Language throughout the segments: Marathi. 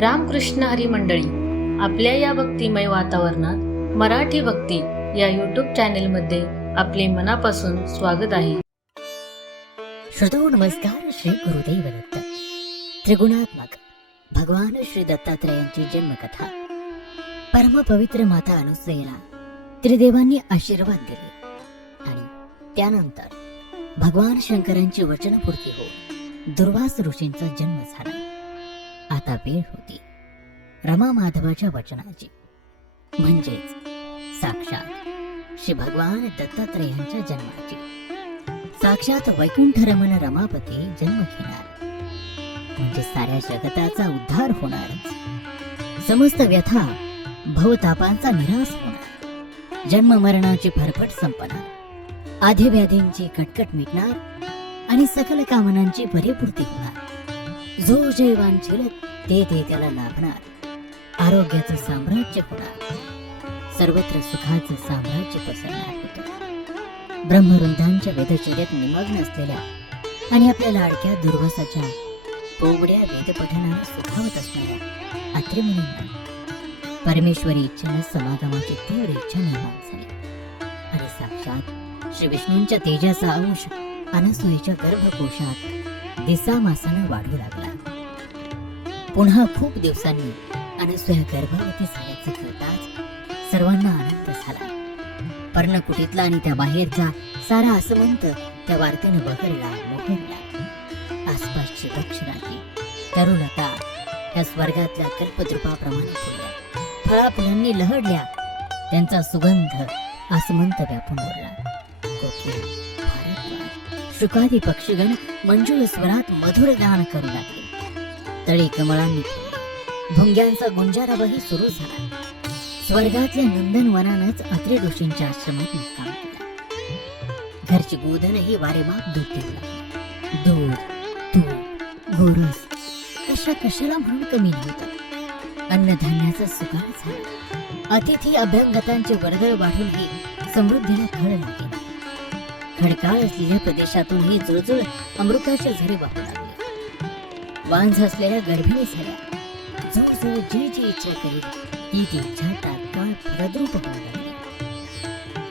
रामकृष्ण हरी मंडळी, आपल्या या भक्तिमय वातावरणात मराठी भक्ती या यूट्यूब चॅनेलमध्ये आपले मनापासून स्वागत आहे. श्रोतो नमस्कार. श्री गुरुदेव दत्त. त्रिगुणात्मक भगवान श्री दत्तात्रयांची जन्मकथा. परमपवित्र माता अनुसूयेला त्रिदेवांनी आशीर्वाद दिले आणि त्यानंतर भगवान शंकरांची वचनपूर्ती होऊन दुर्वास ऋषींचा जन्म झाला. आता वेळ होती रमा माधवाच्या वचनाची, म्हणजेच साक्षात श्री भगवान दत्तात्रयांच्या जन्माची. साक्षात वैकुंठ रमण रमापती जन्म घेणार, म्हणजे साऱ्या जगताचा उद्धार होणार, समस्त व्यथा भवतापांचा निराश होणार, जन्म मरणाची फरफट संपणार, आधिव्याधींची कटकट मिटणार आणि सकल कामनांची परिपूर्ती होणार. जो जे वांछेल ते त्याला लाभणार, आरोग्याचं साम्राज्य होणार, सर्वत्र सुखाचं साम्राज्य पसरणार होतं. ब्रह्मवृंदांच्या वेदचर्येत निमग्न असलेल्या आणि आपल्या लाडक्या दुर्वासाच्या कोवड्या वेदपठनाने सुखावत असणाऱ्या अत्रि मुनींना परमेश्वरी इच्छेने समागमाची तीव्र इच्छा निर्माण झाली आणि साक्षात श्री विष्णूंच्या तेजाचा अंश अनसूयेच्या गर्भकोशात दिसामासानं वाढू लागला. पुन्हा खूप दिवसांनी अनसूया गर्भवती झाल्याचे कळताच सर्वांना आनंद झाला. पर्णकुटीतला आणि त्या बाहेरचा सारा आसमंत त्या वार्तेने बहरला, मोहरला. आसपासची वृक्षराजी, तरुलता त्या स्वर्गातल्या कल्पद्रुपाप्रमाणे फुलल्या, फळाफुलांनी लहडल्या. त्यांचा सुगंध आसमंत व्यापून उरला. कोकिळ, भारद्वाज, शुकादी पक्षीगण मंजूळ स्वरात मधुर गान करू लागले. तळी कमळांनी फुलली, भुंग्यांचा गुंजारावही सुरू झाला. स्वर्गातल्या नंदनवनानंच अत्रि ऋषींच्या आश्रमात मुक्काम केला. घरची गोधनही वारेमाप दूध देऊ लागली. दूध, तूप, गोरस कशा कशाला म्हणून कमी नव्हतं. अन्नधान्याचा सुकाळ झाला. अतिथी अभ्यंगतांचे वर्दळ वाढूनही समृद्धीला खळ लागेल. खडकाळ असलेल्या प्रदेशातूनही जुळजुळ अमृताचे झरे वाहू लागले. वांझ असलेल्या गर्भिणी झाल्या. जो जी जी इच्छा करील ती इच्छा तात्काळ फलद्रूप होऊ लागली.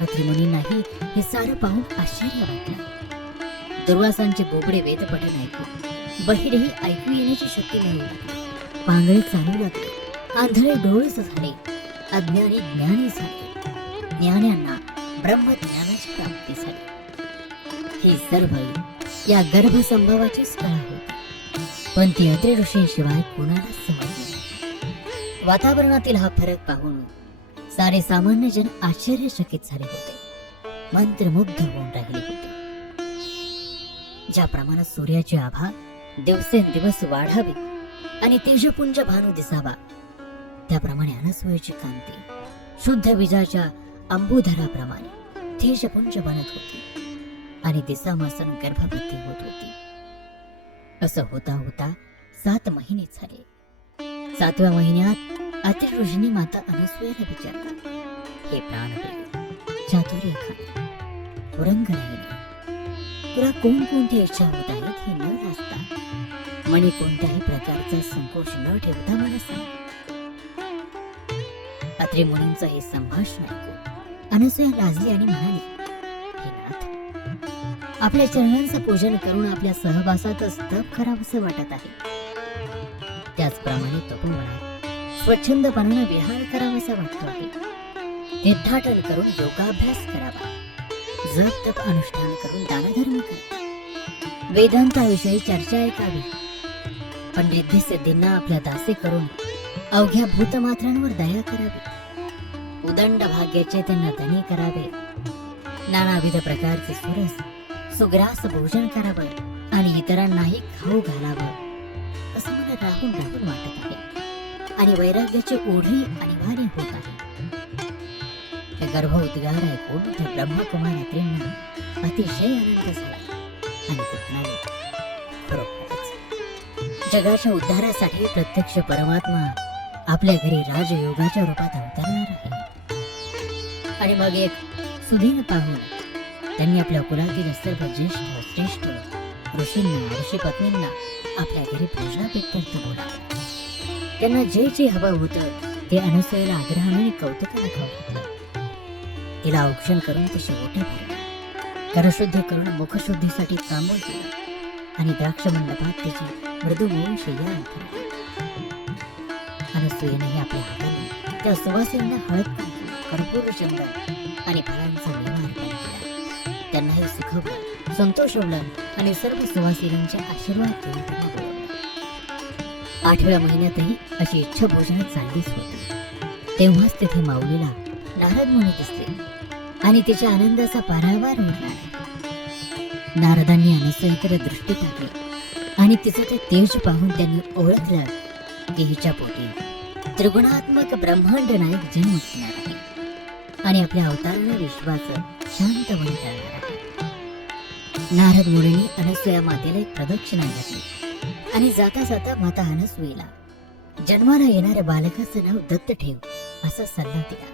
अत्रि मुनींनाही हे सारं पाहून आश्चर्य वाटलं. दुर्वासांचे बोबडे वेदपठण ऐकून बहिरेही ऐकू येण्याची शक्ती नाही लागली. पांगळे चालू लागले, आंधळे डोळस झाले, अज्ञानी ज्ञानी झाले, ज्ञान्यांना ब्रह्मज्ञानाची प्राप्ती झाली. हे सर्व या गर्भसंभवाचीच कळा होती, पण ती अत्रि ऋषींशिवाय कोणालाच समजली नाही. वातावरणातील हा फरक पाहून सारे सामान्य जन आश्चर्यचकित झाले होते, मंत्रमुग्ध होऊन राहिले होते. ज्याप्रमाणे सूर्याची आभा दिवसेंदिवस वाढावी आणि तेजपुंज भानू दिसावा, त्याप्रमाणे अनसूयेची कांती शुद्ध विजाच्या अंबुधराप्रमाणे तेजपुंज बनत होती आणि दिसामासन गर्भवती होत होती. असं होता होता 7 महिने झाले. 7व्या महिन्यात अत्रि ऋषींनी माता अनसूयेला विचारलं, हे प्राणप्रिय चातुर्यखानी, कुरंगराहिणी, तुला कोणकोणत्या इच्छा होत आहेत हे न लाजता, म्हणे कोणत्याही प्रकारचा संकोच न ठेवता मला सांग. अत्रि मुनींचं हे संभाषण ऐकून अनसूया लाजली आणि म्हणाली, हे नाथ, आपल्या चरणांचं पूजन करून आपल्या सहवासातच तप करावंसं वाटत आहे. त्याचप्रमाणे तपोवनात स्वच्छंदपणानं विहार करावासा वाटतो आहे. तीर्थाटन करून योगाभ्यास करावा, जप तप अनुष्ठान करून दानधर्म करावा, वेदांताविषयी चर्चा ऐकावी, पंडित सिद्धींना आपल्या दासे करून अवघ्या भूतमात्रांवर दया करावी, उदंड भाग्याचे त्यांना धनी करावे, नानाविध प्रकारचे सुरस सुग्रास भोजन करावं आणि इतरांनाही खाऊ घालावं, असं मला राहून राहून वाटत आहे आणि वैराग्याची ओढी अनिवार्य होत आहे. त्या गर्भोद्गार ऐकून त्या ब्रह्मकुमार अत्रींना अतिशय आनंद झाला आणि ते म्हणाले, खरोखरच जगाच्या उद्धारासाठी प्रत्यक्ष परमात्मा आपल्या घरी राजयोगाच्या रूपात अवतरणार आहे. आणि मग एक सुदीन पाहून त्यांनी आपल्या कुलातील सर्व ज्येष्ठ श्रेष्ठ ऋषींना ऋषी पत्नींना आपल्या घरी भोजनापेक्षित बोलावलं. त्यांना जे जे हवं होतं ते अनसूयेला आग्रहाने आणि कौतुकाने खाऊ घातलं. तिला औक्षण करून तिचे ओटे भरले, करशुद्धी करून मुखशुद्धीसाठी तांबूळ केलं आणि द्राक्ष मंडपात तिची मृदू मऊ शय्या अंथरली. अनसूयेनेही आपल्या हाताने त्या सुवासिनींना हळद कुंकू, कर्पूर चंदन आणि फळांचा मेवा अर्पण केला. त्यांनाही सुखवलं, संतोषवलं आणि सर्व सुवासिनींचे आशीर्वाद घेऊन त्यांना बोलवलं. 8व्या महिन्यातही अशी इच्छा भोजनात चाललीच होती. तेव्हाच तिथे माऊलीला नारद मुनी दिसले आणि तिच्या आनंदाचा पारावार उरला नाही. नारदांनी अनसूयेकडे दृष्टी टाकली आणि तिचे ते तेज पाहून त्यांनी ओळखलं की हिच्या पोटी त्रिगुणात्मक ब्रह्मांड नायक जन्म घेणार आहे आणि आपल्या अवताराने विश्वाचं शांतवन करणार आहे. नारद मुनींनी अनसूया मातेला एक प्रदक्षिणा घातली आणि जाता जाता माता अनसूयेला जन्माला येणाऱ्या बालकाचं नाव दत्त ठेव असा सल्ला दिला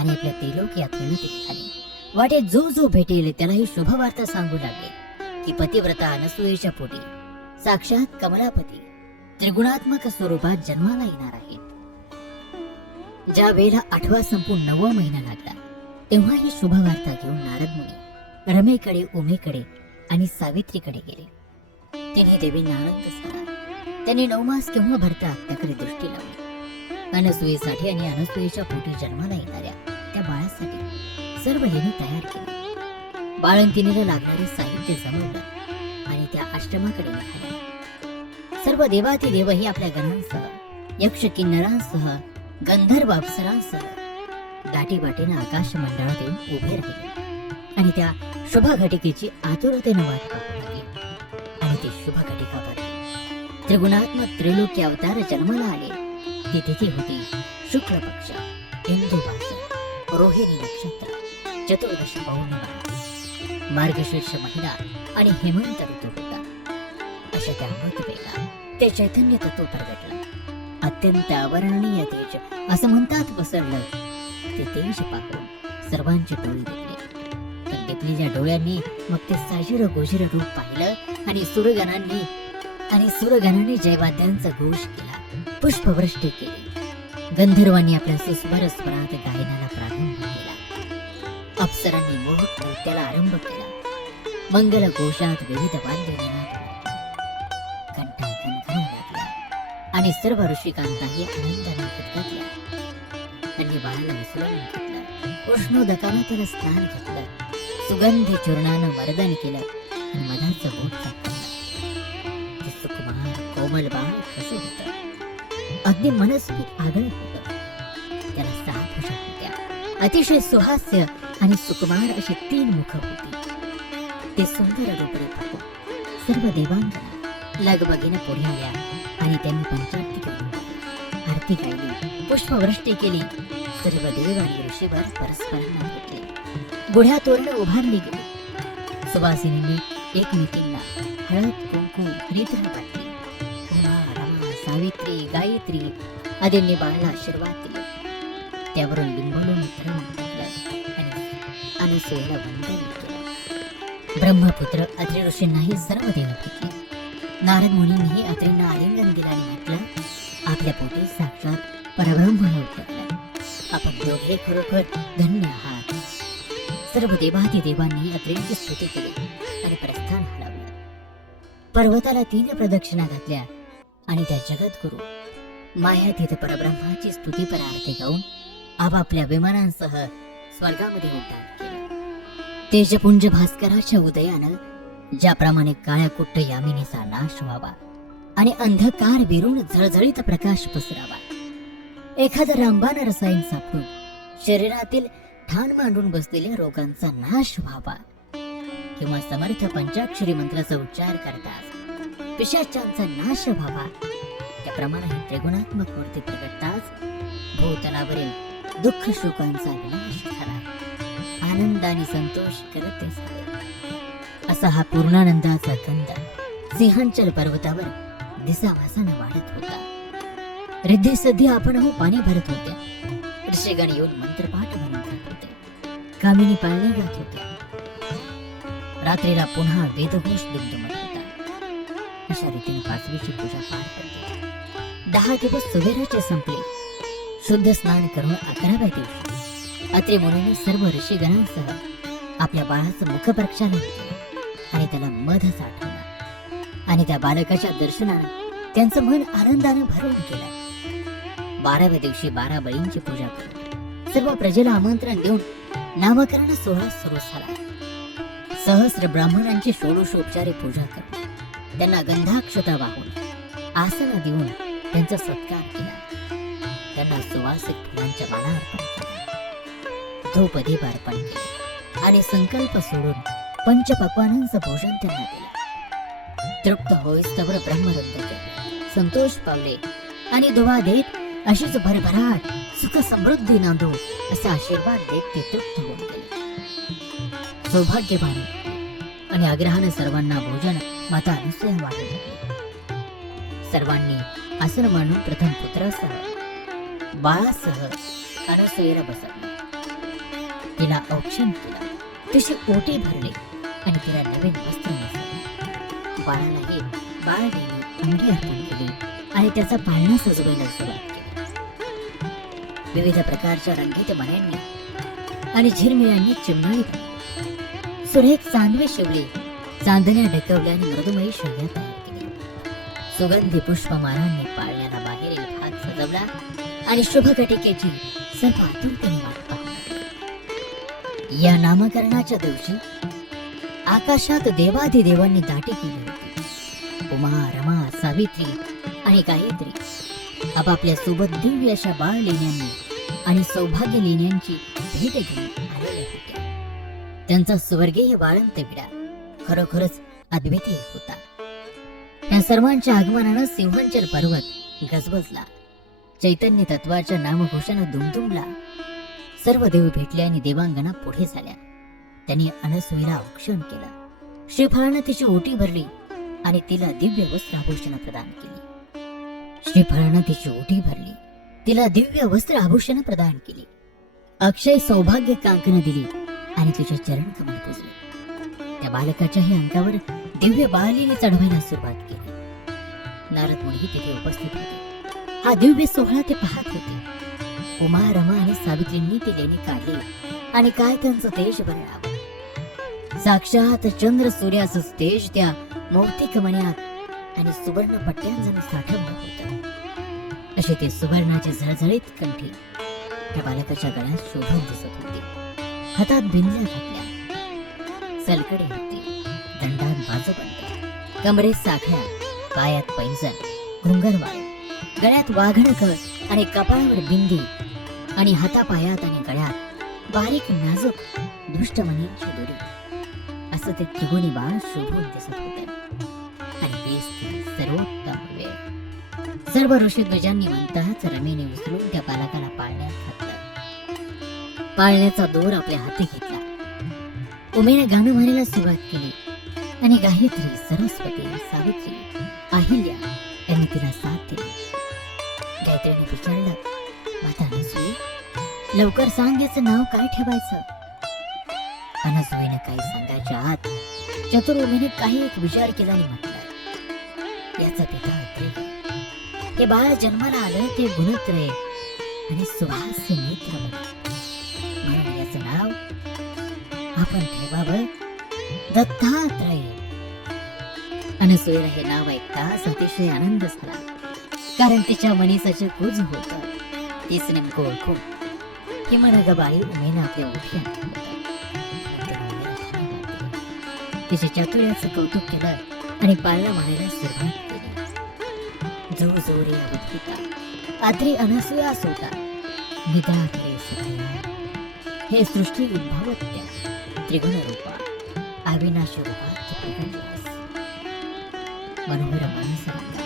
आणि आपल्या त्रिलोक यात्रेला ते निघाले. वाटेत जो जो भेटेल त्याला ही शुभवार्ता सांगू लागले की पतिव्रता अनसूयेच्या पोटी साक्षात कमलापती त्रिगुणात्मक स्वरूपात जन्माला येणार आहे. ज्या वेळेला 8वा संपून 9वा महिना लागला तेव्हा ही शुभवार्ता घेऊन नारद मुनी रमेकडे, उमेकडे आणि सावित्रीकडे गेले. तिने देवींना आनंद झाला. त्यांनी 9 मास केव्हा भरता त्याकडे दृष्टी लावली. अनसूयेसाठी आणि अनसूयेच्या पोटी जन्माला येणाऱ्या त्या बाळासाठी सर्व लेणी तयार केली. बाळंतिणीला लागणारे साहित्य जमवलं आणि त्या आश्रमाकडे निघाल्या. सर्व देवातिदेवही आपल्या गणांसह, यक्ष किन्नरांसह, गंधर्व अप्सरांसह दाटीवाटीनं आकाश मंडळात येऊन उभे राहिले आणि त्या शुभ घटिकेची आतुरतेने वाट पाहू लागली. आणि ती शुभ घटिका भरली. त्रिगुणात्मक त्रिलोकी अवतार जन्माला आले. ती तिथी होती शुक्ल पक्ष, इंदू मास, रोहिणी नक्षत्र, चतुर्दश पौर्णिमा, मार्गशीर्ष महिना आणि हेमंत ऋतू होता. अशा त्या अमृत वेळेला ते चैतन्य तत्व प्रगटलं. अत्यंत अवर्णनीय तेज असं म्हणतात पसरलं. ते तेज पाहून सर्वांचे डोळे दिपले. पण दिपलेल्या डोळ्यांनी मग ते साजिर गोजिर रूप पाहिलं आणि सुरगणाने जयवाद्यांचा घोष केला, पुष्पवृष्टी केली. गंधर्वांनी आपल्या सुस्वर स्वरात गायनाला प्रारंभ केला. अप्सरांनी मोहक नृत्याला आरंभ केला. मंगल घोषात विविध वाद्य निनाद कंठा खणखणू लागला आणि सर्व ऋषिकांताही आनंदाने गदगदल्या. त्यांनी बाळाला विसरून घेतलं, उष्णोदकानं त्याला स्नान घेतलं, सुगंधी चूर्णानं मर्दन केलं आणि मधाचं बोट टाकलं. ते सुकुमार कोमल बाळ कसं होतं, अगदी मनस्वी आगळं होतं. त्याला 6 भुजा होत्या, अतिशय सुहास्य आणि सुकुमार अशी 3 मुख होती. ते सुंदर रूपडे पाहून सर्व देवांगना लगबगीनं पुढे आल्या आणि त्यांनी पंचारती करून आरती गायली, पुष्पवृष्टी केली. सर्व देव आणि ऋषीवर परस्परांना भेटले. गुढ्या तोरण उभारली गेली. सुवासिनींनी एकमेकींना हळद कुंकू हरिद्रा वाटली. उमा, रमा, सावित्री, गायत्री आदींनी बाळाला आशीर्वाद दिले. त्यावरून बिंबवून मित्र आणि अनसूयेला वंदन केलं. ब्रह्मपुत्र अत्रि ऋषींनाही सर्व देव भेटले. नारद मुनींनीही अत्रींना आलिंगन दिलं आणि म्हटलं, आपल्या पोटी साक्षात परब्रह्म अवतरला. आपण दोघे खरोखर धन्य आहात. सर्व देवाधिदेवांनी अत्रींची स्तुती केली आणि प्रस्थान हलवलं. पर्वताला 3 प्रदक्षिणा घातल्या आणि त्या जगद्गुरु मायातीत परब्रह्माची स्तुती परार्थी गाऊन आपापल्या विमानांसह स्वर्गामध्ये उड्डाण केलं. तेजपुंज भास्कराच्या उदयानं ज्याप्रमाणे काळ्या कुट्ट यामिनीचा नाश व्हावा आणि अंधकार विरून झळझळीत प्रकाश पसरावा, एखादं रामबाण रसायन सापडून शरीरातील ठाण मांडून बसलेल्या रोगांचा नाश व्हावा, किंवा समर्थ पंचाक्षरी मंत्राचा उच्चार करताच पिशाचांचा नाश व्हावा, त्याप्रमाणे ही त्रिगुणात्मक मूर्ती प्रगटताच भूतलावरील दुःख शोकांचा विनाश झाला. आनंदाने संतोष करत ते झाले. असा हा पूर्णानंदाचा गंध सिंहांचल पर्वतावर दिसावासानं वाढत होता. रिद्धी सध्य आपण पाणी भरत होत्या. ऋषीगण येऊन मंत्रपाठ म्हणून जात होते. कामिनी पाळणे गात होत्या. रात्रीला पुन्हा वेदघोष दुमदुमत होता. अशा रीतीने 5वीची पूजा पार पडली. 10 दिवस सुवेराचे संपले. शुद्ध स्नान करून 11व्या दिवशी अत्रि मुनीने सर्व ऋषीगणांसह आपल्या बाळाचं मुख प्रक्षालन केलं आणि त्याला मध साठवला आणि त्या बालकाच्या दर्शनानं त्यांचं मन आनंदानं भरून गेलं. 12व्या दिवशी 12 बळींची पूजा करून सर्व प्रजेला आमंत्रण देऊन नामकरण सोहळा सुरू झाला. सहस्र ब्राह्मणांची षोडशोपचारे पूजा करून त्यांना गंधाक्षता वाहून आसन देऊन त्यांचा सत्कार केला. त्यांना सुवासिक फुलांच्या माला अर्पण केल्या, धूपदीप अर्पण केले आणि संकल्प सोडून पंचपक्वानांचं भोजन त्यांना दिलं. तृप्त होईस्तवर ब्रह्मरुद्ध केले, संतोष पावले आणि दुवा देत अशीच भरभराट सुख समृद्धी नांदो असा आशीर्वाद देत ते तृप्त होऊन गेले. सौभाग्यवान आणि आग्रहाने सर्वांना भोजन माता अनुसूया वाढू लागली. सर्वांनी आसन मांडून प्रथम पुत्रासह बाळासह अनुसूयेला बसवले. तिला औक्षण केलं, तिची ओटी भरली आणि तिला नवीन वस्त्र नेसवले. बाळालाही बाळाने अंगी अर्पण केली आणि त्याचा पाळणा सजवायला सुरुवात केली. विविध प्रकारच्या रंगीत मण्यांनी आणि झिरमिळ्यांनी चिमणाळी बनवली. सुरेख चांदवे शिवले, चांदण्या ढकवल्या आणि मृदुमयी शय्या तयार केली. सुगंधी पुष्पमालांनी पाळण्याला बाहेरील भाग सजवला आणि शुभघटिकेची सर्व आतुरतेने वाट पाहू लागली. या नामकरणाच्या दिवशी आकाशात देवाधिदेवांनी दाटी केली होती. उमा, रमा, सावित्री आणि गायत्री आपापल्या सोबत दिव्य अशा बाळ लेण्यांनी आणि सौभाग्य लेण्यांची भेट घेऊन आलेल्या होत्या. त्यांचा स्वर्गीय वाळंत विडा खरोखरच अद्वितीय होता. या सर्वांच्या आगमनानं सिंहांचल पर्वत गजबजला. चैतन्य तत्वाच्या नामघोषानं दुमदुमला. सर्व देव भेटले आणि देवांगना पुढे झाल्या. त्यांनी अनसूयेला औक्षण केलं. श्रीफळानं तिची ओटी भरली आणि तिला दिव्य वस्त्राभूषण प्रदान केली. श्रीफळानं तिची ओटी भरली, तिला दिव्य वस्त्र आभूषण प्रदान केली. अक्षय सौभाग्य कांकनं दिली आणि तिचे चरण कमल पुजले. त्या बालकाच्याही अंगावर दिव्य बाळलीने चढवायला सुरुवात केली. नारद मुनी तिथे उपस्थित होते. हा दिव्य सोहळा ते पाहत होते. उमा, रमा आणि सावित्रींनी ती लेणी काढली आणि काय त्यांचं तेज बरणावं. साक्षात चंद्र सूर्याचं तेज त्या मौक्तिक मण्यात आणि सुवर्ण पट्ट्यांजणू साठवलं होतं. असे ते सुवर्णाचे झळझळीत कंठी त्या बालकाच्या गळ्यात शोभून दिसत होते. हातात बिंदल्या घातल्या, सलकडे होती, दंडात बाजूबंद, कमरेत साखळ्या, पायात पैंजण, घुंगरवाळ, गळ्यात वाघणकर आणि कपाळावर बिंदी आणि हातापायात आणि गळ्यात बारीक नाजूक दृष्टमणींची दोरी. असं ते त्रिगुणी बाळ शोभून दिसत होते. आणि हेच ते सर्वोत्तम वेळ. सर्व ऋषीध्वजांनी म्हणताच रमेने उचलून त्या बालकाला पाळण्यात घातलं. पाळण्याचा दोर आपल्या हाती घेतला. उमेने गाणं म्हणायला सुरुवात केली आणि गायत्री, सरस्वती, सावित्री, अहिल्या यांनी तिला साथ दिली. गायत्रीने विचारलं, माता अनसूये, लवकर सांग, याचं नाव काय ठेवायचं? अनसूयेनं काही सांगायच्या आत चतुर उमेने काही एक विचार केला आणि म्हटलं, याचा पिता अत्रि. हे बाळ जन्माला आलं ते गुणत्रय आणि सुहास्य नेत्र म्हणून याचं नाव आपण ठेवावं दत्तात्रय. अनसूयेला हे नाव ऐकताच अतिशय आनंद झाला, कारण तिच्या मनीसाचे गुज होत. तीच नेमकं ओळखून ही मनगबाळी उमेनं आपल्या ओठी आणली. तिच्या चातुर्याचं कौतुक केलं आणि पाळणा म्हणायला सुरुवात केली. जो जो रे अवधूता, अत्रि अनसूया सोता, निदात्रे सुखया. हे सृष्टी उद्भवत्या त्रिगुण रूपा, अविनाशी रूपात प्रगल्भास. मनोहर मानस रंगा,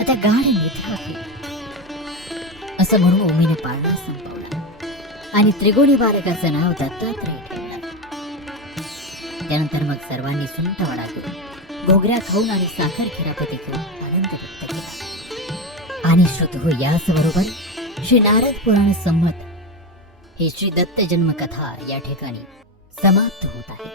आता गाढ निद्रा केली. असं म्हणून उमेने पाळणा संपवला आणि त्रिगुणी बालकाचं नाव दत्तात्रय ठेवलं. त्यानंतर मग सर्वांनी सुंठवडा घेऊन, घोगऱ्या खाऊन आणि साखर खिरापती घेऊन आनंद व्यक्त केला. आणि श्रुतू याच बरोबर श्री नारद पुराण संमत ही श्री दत्त जन्म कथा या ठिकाणी समाप्त होत आहे.